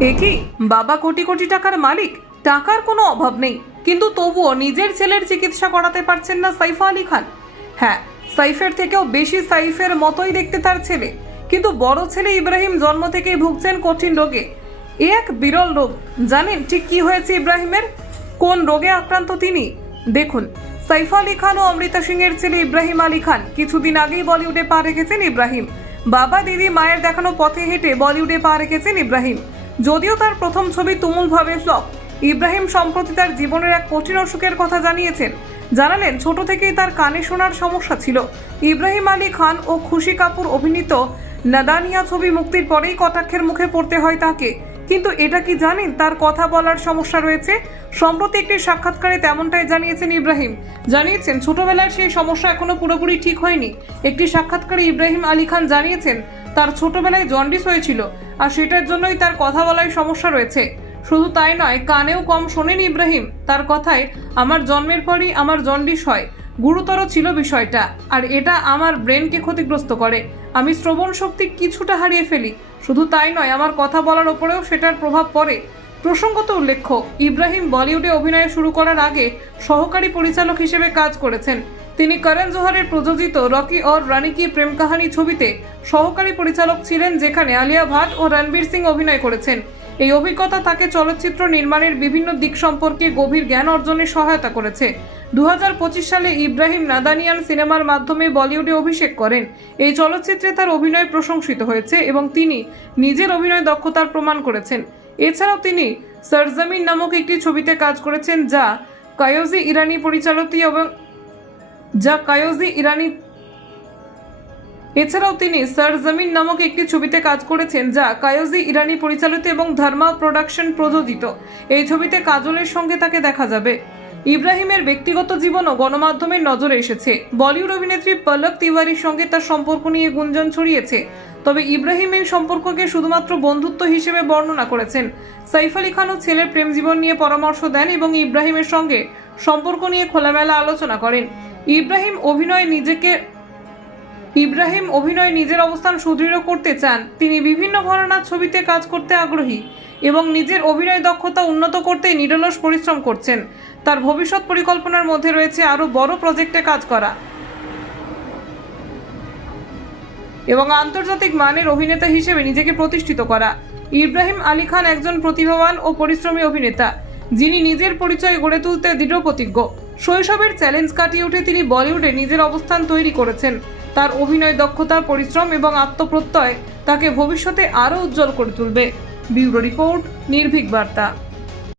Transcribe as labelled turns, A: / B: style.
A: এ কি? বাবা কোটি কোটি টাকার মালিক? টাকার কোনো অভাব নেই। কিন্তু তবুও নিজের ছেলের চিকিৎসা করাতে পারছেন না সাইফা আলী খান। হ্যাঁ সাইফের থেকেও বেশি সাইফের মতোই দেখতে তার ছেলে। কিন্তু বড় ছেলে ইব্রাহিম জন্ম থেকেই ভুগছেন কঠিন রোগে। এ এক বিরল রোগ। জানেন ঠিক কি হয়েছে ইব্রাহিমের? কোন রোগে আক্রান্ত তিনি? দেখুন, সাইফা আলী খান ও অমৃতা সিং এর ছেলে ইব্রাহিম আলী খান কিছুদিন আগেই বলিউডে পা রেখেছেন ইব্রাহিম। বাবা, দিদি, মায়ের দেখানো পথে হেঁটে বলিউডে পা রেখেছেন ইব্রাহিম। যদিও তার প্রথম ছবি তুমুলভাবে ফ্লপ, ইব্রাহিম সম্প্রতি তার জীবনের এক কঠিন অসুখের কথা জানিয়েছেন। জানালেন, ছোট থেকেই তার কানে শোনার সমস্যা ছিল। ইব্রাহিম আলী খান ও খুশি কাপুর অভিনীত নাদানিয়া ছবি মুক্তির পরেই কটাক্ষের মুখে পড়তে হয় তাকে। কিন্তু এটা কি জানেন, তার কথা বলার সমস্যা রয়েছে? সম্প্রতি একটি সাক্ষাৎকারে তেমনটাই জানিয়েছেন ইব্রাহিম। জানিয়েছেন ছোটবেলার সেই সমস্যা এখনও পুরোপুরি ঠিক হয়নি। একটি সাক্ষাৎকারে ইব্রাহিম আলী খান জানিয়েছেন তার ছোটবেলায় জন্ডিস হয়েছিল আর সেটার জন্যই তার কথা বলায় সমস্যা রয়েছে। শুধু তাই নয়, কানেও কম শোনেন ইব্রাহিম। তার কথায়, আমার জন্মের পরই আমার জন্ডিস হয়। গুরুতর ছিল বিষয়টা। আর এটা আমার ব্রেনকে ক্ষতিগ্রস্ত করে। আমি শ্রবণ শক্তি কিছুটা হারিয়ে ফেলি। শুধু তাই নয়, আমার কথা বলার ওপরেও সেটার প্রভাব পড়ে। প্রসঙ্গত উল্লেখ্য, ইব্রাহিম বলিউডে অভিনয় শুরু করার আগে সহকারী পরিচালক হিসেবে কাজ করেছেন। তিনি করণ জোহরের প্রযোজিত রকি অর রানী কি প্রেম কাহানি ছবিতে সহকারী পরিচালক ছিলেন যেখানে আলিয়া ভাট ও রণবীর সিং অভিনয় করেছেন। এই অভিজ্ঞতা তাকে চলচ্চিত্র নির্মাণের বিভিন্ন দিক সম্পর্কে গভীর জ্ঞান অর্জনে সহায়তা করেছে। দু হাজার পঁচিশ সালে ইব্রাহিম নাদানিয়ান সিনেমার মাধ্যমে বলিউডে অভিষেক করেন। এই চলচ্চিত্রে তার অভিনয় প্রশংসিত হয়েছে এবং তিনি নিজের অভিনয় দক্ষতার প্রমাণ করেছেন। এছাড়াও তিনি সরজমিন নামক একটি ছবিতে কাজ করেছেন যা কায়োজি ইরানি পরিচালিত এবং যা কায়োজি ইরানি। এছাড়াও তিনি সরজমিন নামক একটি ছবিতে কাজ করেছেন যা কায়োজি ইরানি পরিচালিত এবং ধর্মা প্রোডাকশন প্রযোজিত। এই ছবিতে কাজলের সঙ্গে তাকে দেখা যাবে। ইব্রাহিমের ব্যক্তিগত জীবনও গণমাধ্যমের নজরে এসেছে। বলিউড অভিনেত্রী পলক তিওয়ারির সঙ্গে তার সম্পর্ক নিয়ে গুঞ্জন ছড়িয়েছে। তবে ইব্রাহিম এই সম্পর্ককে শুধুমাত্র বন্ধুত্ব হিসেবে বর্ণনা করেছেন। সাইফ আলী খানও ছেলের প্রেম জীবন নিয়ে পরামর্শ দেন এবং ইব্রাহিমের সঙ্গে সম্পর্ক নিয়ে খোলামেলা আলোচনা করেন। ইব্রাহিম অভিনয়ে নিজেকে ইব্রাহিম অভিনয় নিজের অবস্থান সুদৃঢ় করতে চান। তিনি বিভিন্ন ঘরানার ছবিতে কাজ করতে আগ্রহী এবং নিজের অভিনয় দক্ষতা উন্নত করতে নিরলস পরিশ্রম করছেন। তার ভবিষ্যৎ পরিকল্পনার মধ্যে রয়েছে আরও বড় প্রজেক্টে কাজ করা। এবং আন্তর্জাতিক মানের অভিনেতা হিসেবে নিজেকে প্রতিষ্ঠিত করা। ইব্রাহিম আলী খান একজন প্রতিভাবান ও পরিশ্রমী অভিনেতা, যিনি নিজের পরিচয় গড়ে তুলতে দৃঢ় প্রতিজ্ঞ শৈশবের চ্যালেঞ্জ কাটিয়ে উঠে তিনি বলিউডে নিজের অবস্থান তৈরি করেছেন। তার অভিনয় দক্ষতার পরিশ্রম এবং আত্মপ্রত্যয় তাকে ভবিষ্যতে আরও উজ্জ্বল করে তুলবে। ব্যুরো রিপোর্ট, নির্ভীক বার্তা।